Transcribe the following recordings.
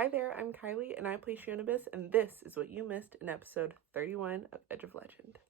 Hi there, I'm Kylie, and I play Shionibus, and this is what you missed in episode 31 of Edge of Legend.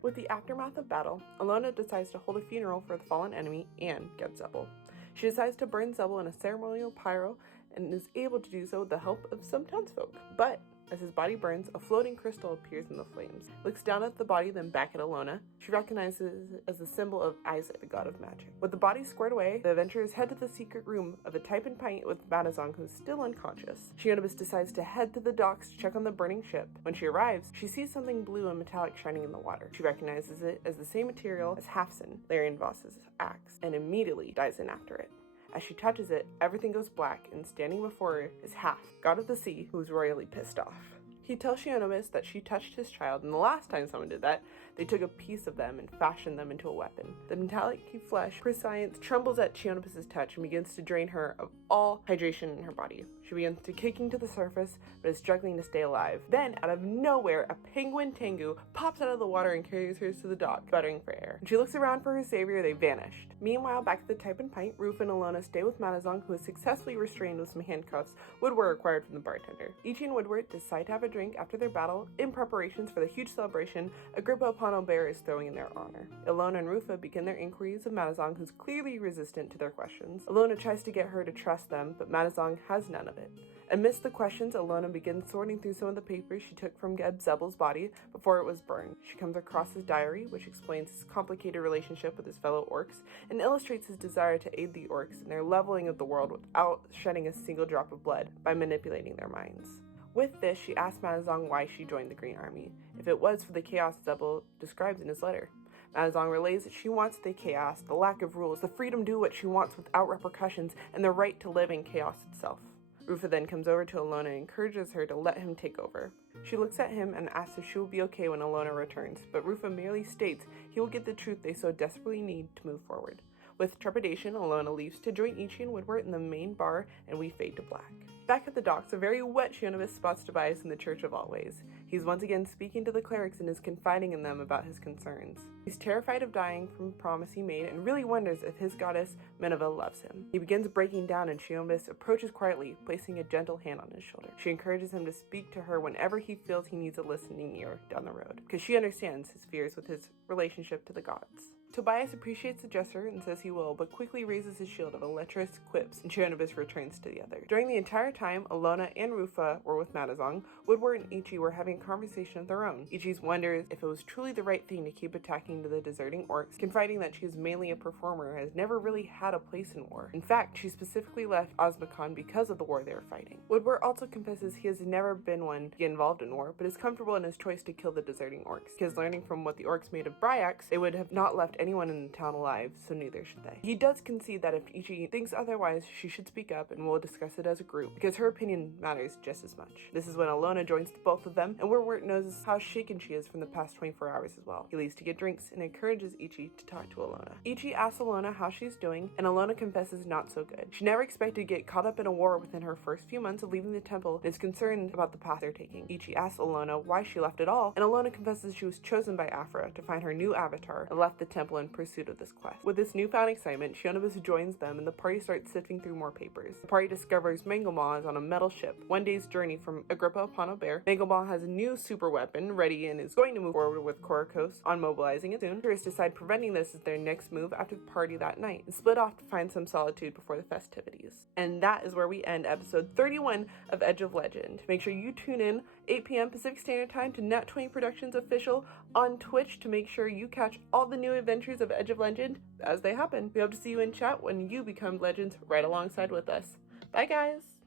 With the aftermath of battle, Alona decides to hold a funeral for the fallen enemy and get Zebul. She decides to burn Zebul in a ceremonial pyro and is able to do so with the help of some townsfolk. But as his body burns, a floating crystal appears in the flames. Looks down at the body, then back at Alona. She recognizes it as the symbol of Isaac, the god of magic. With the body squared away, the adventurers head to the secret room of the Type and Pint with Madazong, who's still unconscious. Shionibus decides to head to the docks to check on the burning ship. When she arrives, she sees something blue and metallic shining in the water. She recognizes it as the same material as Hafsen, Larian Voss's axe, and immediately dives in after it. As she touches it, everything goes black, and standing before her is Haf, god of the sea, who's royally pissed off. He tells Shionibus that she touched his child, and the last time someone did that, they took a piece of them and fashioned them into a weapon. The metallic flesh, prescience, trembles at Shionibus's touch and begins to drain her of all hydration in her body. She begins to kicking to the surface, but is struggling to stay alive. Then, out of nowhere, a penguin Tengu pops out of the water and carries her to the dock, sputtering for air. When she looks around for her savior, they vanished. Meanwhile, back at the Type and Pint, Ruf and Alona stay with Madazong, who is successfully restrained with some handcuffs Woodward acquired from the bartender. Ichi and Woodward decide to have a drink after their battle in preparations for the huge celebration Agrippa upon Bear is throwing in their honor. Alona and Rufa begin their inquiries of Madazong, who's clearly resistant to their questions. Alona tries to get her to trust them, but Madazong has none of it. Amidst the questions, Alona begins sorting through some of the papers she took from Geb Zebul's body before it was burned. She comes across his diary, which explains his complicated relationship with his fellow orcs and illustrates his desire to aid the orcs in their leveling of the world without shedding a single drop of blood by manipulating their minds. With this, she asks Madazong why she joined the Green Army, if it was for the chaos Zebul describes in his letter. Madazong relays that she wants the chaos, the lack of rules, the freedom to do what she wants without repercussions, and the right to live in chaos itself. Rufa then comes over to Alona and encourages her to let him take over. She looks at him and asks if she will be okay when Alona returns, but Rufa merely states he will get the truth they so desperately need to move forward. With trepidation, Alona leaves to join Ichi and Woodward in the main bar, and we fade to black. Back at the docks, a very wet Shionibus spots Tobias in the Church of Always. He's once again speaking to the clerics and is confiding in them about his concerns. He's terrified of dying from a promise he made and really wonders if his goddess, Megaw, loves him. He begins breaking down and Shionibus approaches quietly, placing a gentle hand on his shoulder. She encourages him to speak to her whenever he feels he needs a listening ear down the road, because she understands his fears with his relationship to the gods. Tobias appreciates the gesture and says he will, but quickly raises his shield of lecherous quips, and Shionibus returns to the other. During the entire time Alona and Rufa were with Madazong, Woodward and Ichi were having a conversation of their own. Ichi wonders if it was truly the right thing to keep attacking the deserting orcs, confiding that she is mainly a performer and has never really had a place in war. In fact, she specifically left Osmocon because of the war they were fighting. Woodward also confesses he has never been one to get involved in war, but is comfortable in his choice to kill the deserting orcs, because learning from what the orcs made of Bryax, they would have not left anyone in the town alive, so neither should they. He does concede that if Ichi thinks otherwise, she should speak up and we'll discuss it as a group, because her opinion matters just as much. This is when Alona joins the both of them, and Woodward knows how shaken she is from the past 24 hours as well. He leaves to get drinks and encourages Ichi to talk to Alona. Ichi asks Alona how she's doing, and Alona confesses not so good. She never expected to get caught up in a war within her first few months of leaving the temple and is concerned about the path they're taking. Ichi asks Alona why she left at all, and Alona confesses she was chosen by Aphra to find her new avatar and left the temple in pursuit of this quest. With this newfound excitement, Shionibus joins them and the party starts sifting through more papers. The party discovers Megaw is on a metal ship, one day's journey from Agrippa upon Bear. Megaw has a new super weapon ready and is going to move forward with Korokos on mobilizing it soon. Tourists decide preventing this as their next move after the party that night and split off to find some solitude before the festivities. And that is where we end episode 31 of Edge of Legend. Make sure you tune in 8 p.m. Pacific Standard Time to Nat20 Productions Official on Twitch to make sure you catch all the new adventures of Edge of Legend as they happen. We hope to see you in chat when you become legends right alongside with us. Bye guys!